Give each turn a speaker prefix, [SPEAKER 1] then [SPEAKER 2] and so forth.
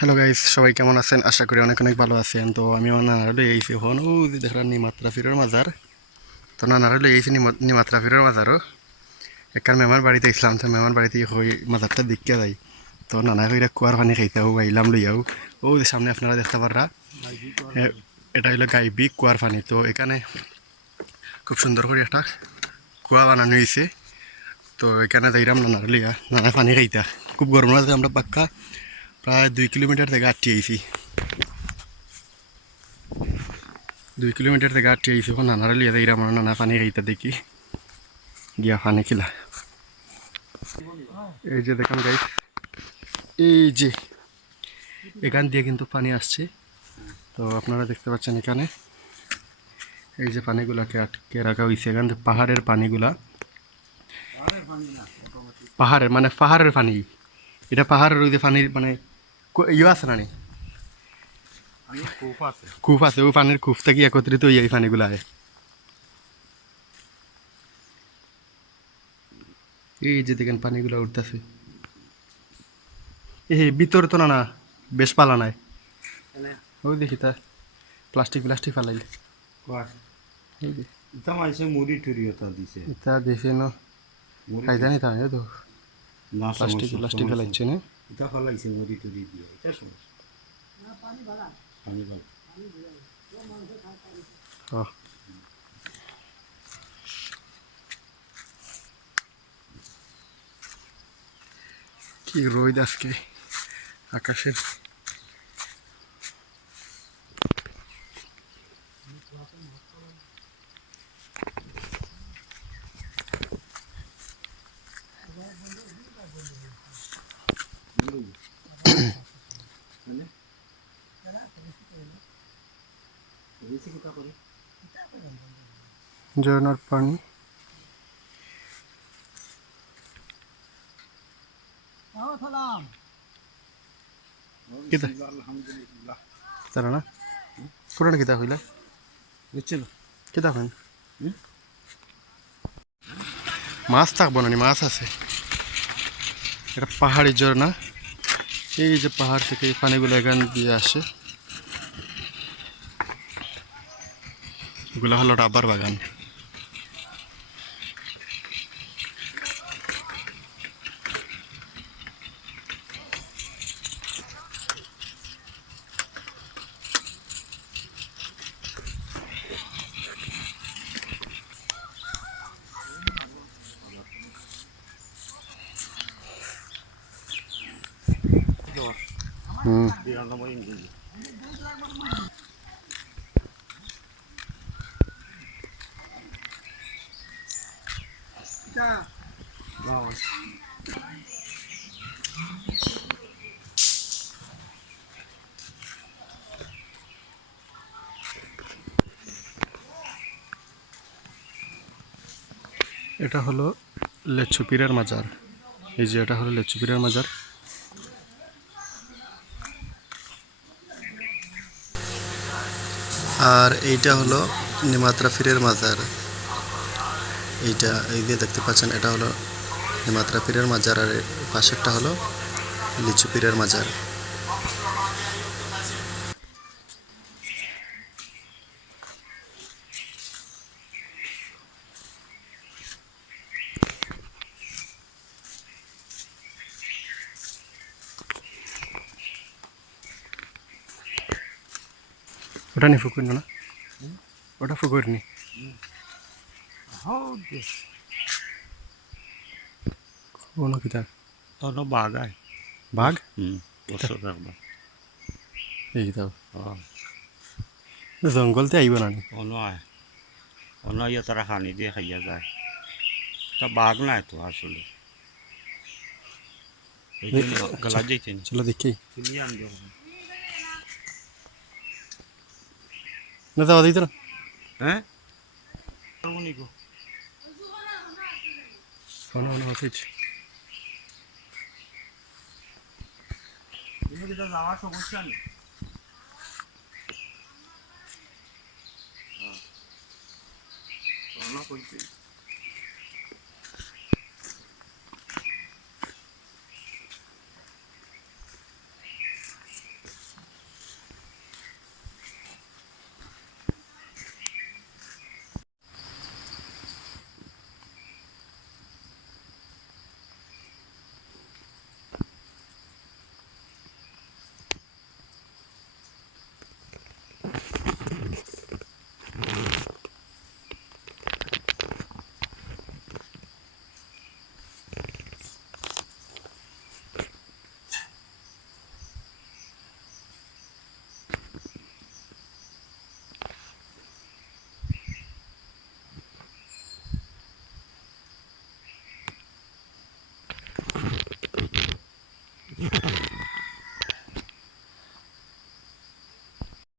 [SPEAKER 1] Hello guys সবাই কেমন আছেন? আশা করি অনেক অনেক ভালো আছেন। তো আমি নানারে লই আইছি হন ও দেখলাম নিমাত্রা ফিরের মাজার। তো নানারে লই আইছি নিমা- নিমাত্রা ফিরের মাজারও। একবার মেমার বাড়িতে ইসলাম, তো মেমার বাড়িতে হই মাজারটা দেখতে যাই। তো নানা কইরা কুয়ার পানি খাইতে হোক আইলাম লইয়াও। ও সামনে আপনারা দেখতে পাররা। এটা হলো গাইবি কুয়ার পানি। তো এখানে খুব সুন্দর করে একটা কুয়া বানানো হয়েছে তো এখানে যাইরাম নানার লিয়া নানা পানি খাইতা। খুব গরম লাগে আমরা পাক্কা প্রায় দুই কিলোমিটার থেকে আটটি আইছি। দুই কিলোমিটার থেকে আটটি আইছি, এখন নানার লিয়া যাইরাম আমার নানা পানি খাইতা দেখি। গিয়া পানি খিলা। এই যে দেখান গাই এই যে, এখান দিয়ে কিন্তু পানি আসছে। তো আপনারা দেখতে পাচ্ছেন এখানে, এই যে পানিগুলাকে আটকে রাখা হয়েছে এখান থেকে পাহাড়ের পানিগুলা। পাহাড়ের মানে পাহাড়ের পানি, এটা পাহাড়ের ওই যে পানির মানে ইয়ে আছে না? কূপ আছে। ওই পানির কূপ থেকে একত্রিত হয়ে এই পানিগুলা আয় এই যে দেখেন পানিগুলো উঠতেছে। এ ভিতরে তো না না বেশ পালা নাই। ওই দেখি তা প্লাস্টিক প্লাস্টিক ফালাইলে এই
[SPEAKER 2] মুড়ি টুরি ওটা দিছে।
[SPEAKER 1] এটা দেখে ন। খাইতে নি তাই তো প্লাস্টিক প্লাস্টিক ফেলাইছে না?
[SPEAKER 2] ইতা ফলাইছে মুড়ি টুড়ি দিয়ে এটা সমস্যা। পানি ভালো
[SPEAKER 1] কি রোদ আজকে আকাশের। ঝর্ণার পানি। কিতা তারা না? পুরানো কিতা হইলা?
[SPEAKER 2] বুঝছেন
[SPEAKER 1] কিতা হইন? মাছ থাকব না মাছ আছে। এটা পাহাড়ি ঝর্ণা। এই যে পাহাড় থেকে এই পানিগুলো এখান দিয়ে আসে। এগুলো হলো রাবার বাগান। হুম। এটা হলো লেচু পীরের মাজার। এই যে এটা হলো লেচু পীরের মাজার। আর এইটা হলো নিমাত্রা পীরের মাজার। এইটা এই যে দেখতে পাচ্ছেন, এটা হলো নিমাত্রা পীরের মাজার আর পাশেরটা হলো লিচু পীরের মাজার। ওটা নি ফুকুর না? ওটা ফুকুর নি
[SPEAKER 2] হৌদে
[SPEAKER 1] কোনো কিতা
[SPEAKER 2] তখন বাঘ আয়
[SPEAKER 1] বাঘ
[SPEAKER 2] হুম বছর একবার
[SPEAKER 1] এই কিতা
[SPEAKER 2] হ্যাঁ
[SPEAKER 1] জঙ্গলতে আইব না নি
[SPEAKER 2] অন্য আয় অন্য ইয়ে তারা হানি দিয়ে খাইয়া যায় তা বাঘ নাই তো আসলে এই জন্য গলা যেতেন
[SPEAKER 1] চলো দেখি
[SPEAKER 2] কিলিয়ান দেব
[SPEAKER 1] না যাওয়া দিত না
[SPEAKER 2] হ্যাঁ উনি গো
[SPEAKER 1] শোনো শোনো হতেছে
[SPEAKER 2] এদিকে তো Yeah.